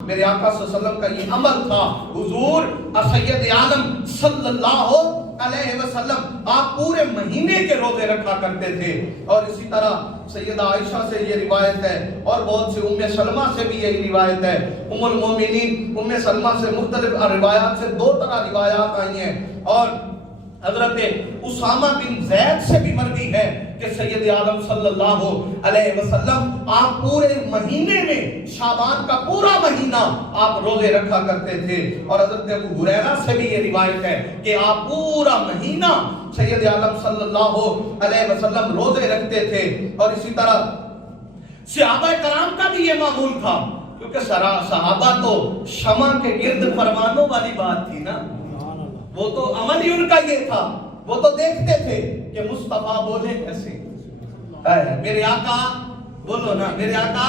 میرے آقا صلی اللہ علیہ وسلم کا یہ عمل تھا. حضور سید عالم صلی اللہ علیہ وسلم آپ پورے مہینے کے روزے رکھا کرتے تھے. اور اسی طرح سیدہ عائشہ سے یہ روایت ہے اور بہت سے ام سلمہ سے بھی یہ روایت ہے. ام المومنین ام سلمہ سے مختلف روایات سے 2 طرح روایات آئی ہیں. اور حضرت اسامہ بن زید سے بھی مروی ہے کہ سید عالم صلی اللہ علیہ وسلم آپ پورے مہینے میں شعبان کا پورا مہینہ آپ روزے رکھا کرتے تھے. اور حضرت ابو ہریرہ سے بھی یہ روایت ہے کہ آپ پورا مہینہ سید عالم صلی اللہ علیہ وسلم روزے رکھتے تھے. اور اسی طرح صحابہ کرام کا بھی یہ معمول تھا کیونکہ صحابہ تو شمع کے گرد فرمانوں والی بات تھی نا. وہ تو عمل ہی ان کا یہ تھا. وہ تو دیکھتے تھے کہ مصطفیٰ بولے کیسے, میرے آقا بولو نا, میرے آقا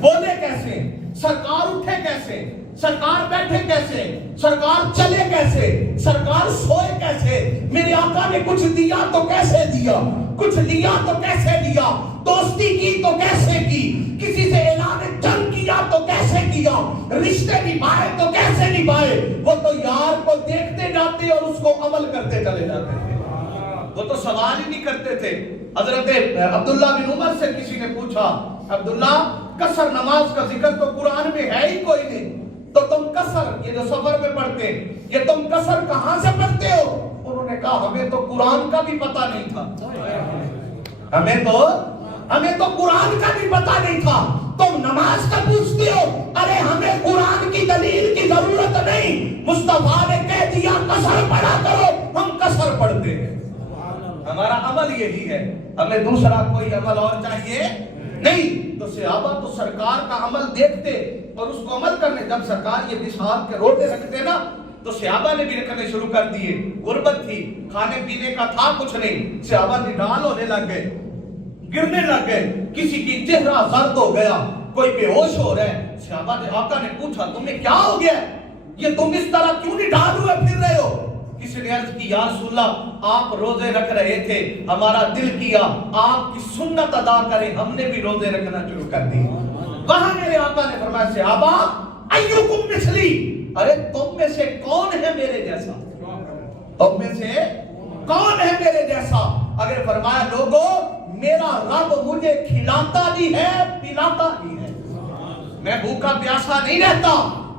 بولے کیسے, سرکار اٹھے کیسے, سرکار بیٹھے کیسے, سرکار چلے کیسے, سرکار سوئے کیسے, میرے آقا نے کچھ دیا تو کیسے دیا, کچھ لیا تو کیسے لیا, دوستی کی تو کیسے کی, کسی سے اعلان جنگ کیا تو کیسے کیا, رشتے نبھائے تو کیسے نبھائے. وہ تو یار کو دیکھتے جاتے اور اس کو عمل کرتے چلے جاتے تھے. وہ تو سوال ہی نہیں کرتے تھے. حضرت عبداللہ بن عمر سے کسی نے پوچھا, عبداللہ قصر نماز کا ذکر تو قرآن میں ہے ہی کوئی نہیں, تو تم قصر یہ جو سفر میں پڑھتے یہ تم قصر کہاں سے پڑھتے ہو؟ انہوں نے کہا ہمیں تو قرآن کا بھی پتہ نہیں تھا, ہمیں تو قرآن کا بھی پتہ نہیں تھا. تم نماز کا پوچھتے ہو, ارے ہمیں قرآن کی دلیل کی ضرورت نہیں, مصطفیٰ نے کہہ دیا قصر پڑھا کرو, ہم قصر پڑھتے ہیں. ہمارا عمل یہی ہے, ہمیں دوسرا کوئی عمل اور چاہیے نہیں. تو صحابہ تو سرکار کا عمل دیکھتے اور اس کو عمل کرنے. جب سرکار یہ وصال کے روزے رکھتے نا تو صحابہ نے بھی رکھنے شروع کر دیے. غربت تھی, کھانے پینے کا تھا کچھ نہیں, صحابہ نڈال ہونے لگ گئے, گرنے لگ گئے, کسی کی چہرہ زرد ہو گیا, کوئی بے ہوش ہو رہا ہے. صحابہ نے آقا نے پوچھا تمہیں کیا ہو گیا, یہ تم اس طرح کیوں نڈال ہوئے پھر رہے ہو؟ کسی نے عرض کی یا رسول اللہ آپ روزے رکھ رہے تھے, ہمارا دل کیا آپ کی سنت ادا کریں, ہم نے بھی روزے رکھنا شروع کر دی. وہاں میرے آقا نے فرمایا صحابہ ایوکم مثلی, ارے تم میں سے کون ہے میرے جیسا, تم میں سے کون ہے میرے جیسا؟ اگر فرمایا لوگوں میرا رب مجھے کھلاتا بھی ہے پلاتا بھی ہے, میں بھوکا پیاسا نہیں رہتا.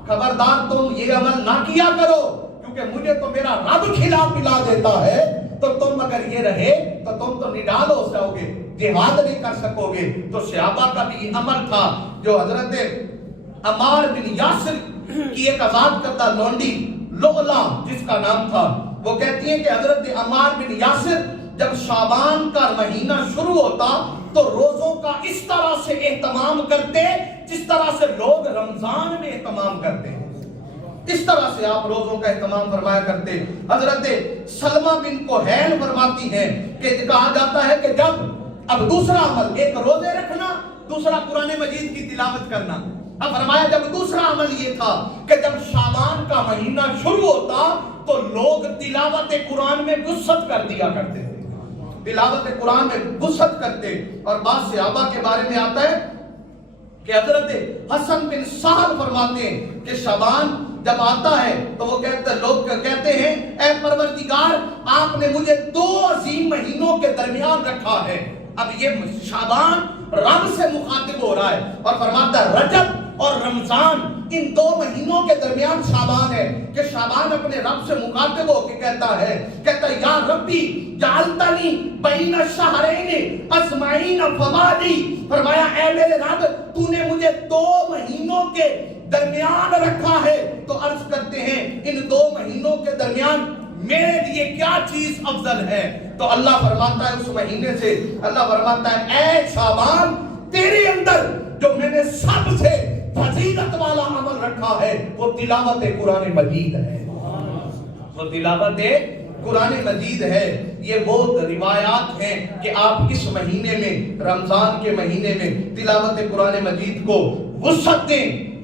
خبردار تم یہ عمل نہ کیا کرو کیونکہ مجھے تو میرا رب کھلا پلا دیتا ہے. تو تم اگر یہ رہے تو تم تو نڈال ہو جاؤ گے, جہاد نہیں کر سکو گے. تو صحابہ کا بھی عمل تھا. جو حضرت عمار بن یاسر کی ایک آزاد کردہ لونڈی لؤلا جس کا نام تھا, وہ کہتی ہیں کہ حضرت عمار بن یاسر جب شعبان کا مہینہ شروع ہوتا تو روزوں کا اس طرح سے اہتمام کرتے جس طرح سے لوگ رمضان میں اہتمام کرتے ہیں, اس طرح سے آپ روزوں کا اہتمام فرمایا کرتے. حضرت سلمہ بن کوہیل فرماتی ہیں کہ کہا جاتا ہے کہ جب اب دوسرا عمل, ایک روزے رکھنا, دوسرا قرآن مجید کی تلاوت کرنا. اب فرمایا جب دوسرا عمل یہ تھا کہ جب شعبان کا مہینہ شروع ہوتا تو لوگ تلاوت قرآن میں وسعت کر دیا کرتے تھے, تلاوت قرآن میں وسعت کرتے. اور بعض صحابہ کے بارے میں آتا ہے کہ حضرت حسن بن سہل فرماتے ہیں کہ شعبان جب آتا ہے تو وہ لوگ کہتے ہیں اے پروردگار آپ نے مجھے 2 عظیم مہینوں کے درمیان رکھا ہے. اب یہ شعبان رب سے مخاطب ہو رہا ہے اور فرماتا ہے رجب اور رمضان ان 2 مہینوں کے درمیان شعبان ہے. کہ شعبان اپنے رب سے مخاطب ہو کے کہتا ہے یا ربی جعلتنی بین الشہرین اجمعین فمالی, فرمایا اے میرے رب تو نے مجھے 2 مہینوں کے درمیان رکھا ہے. تو عرض کرتے ہیں ان 2 مہینوں کے درمیان میرے لیے کیا چیز افضل ہے؟ تو اللہ فرماتا ہے اس مہینے سے, اللہ فرماتا ہے اے شعبان تیرے اندر جو میں نے سب سے فضیلت والا عمل رکھا ہے وہ تلاوت قرآن مجید ہے, وہ تلاوت قرآن مجید ہے. یہ وہ روایات ہیں کہ آپ اس مہینے میں, رمضان کے مہینے میں تلاوت قرآن مجید کو وسعت دیں.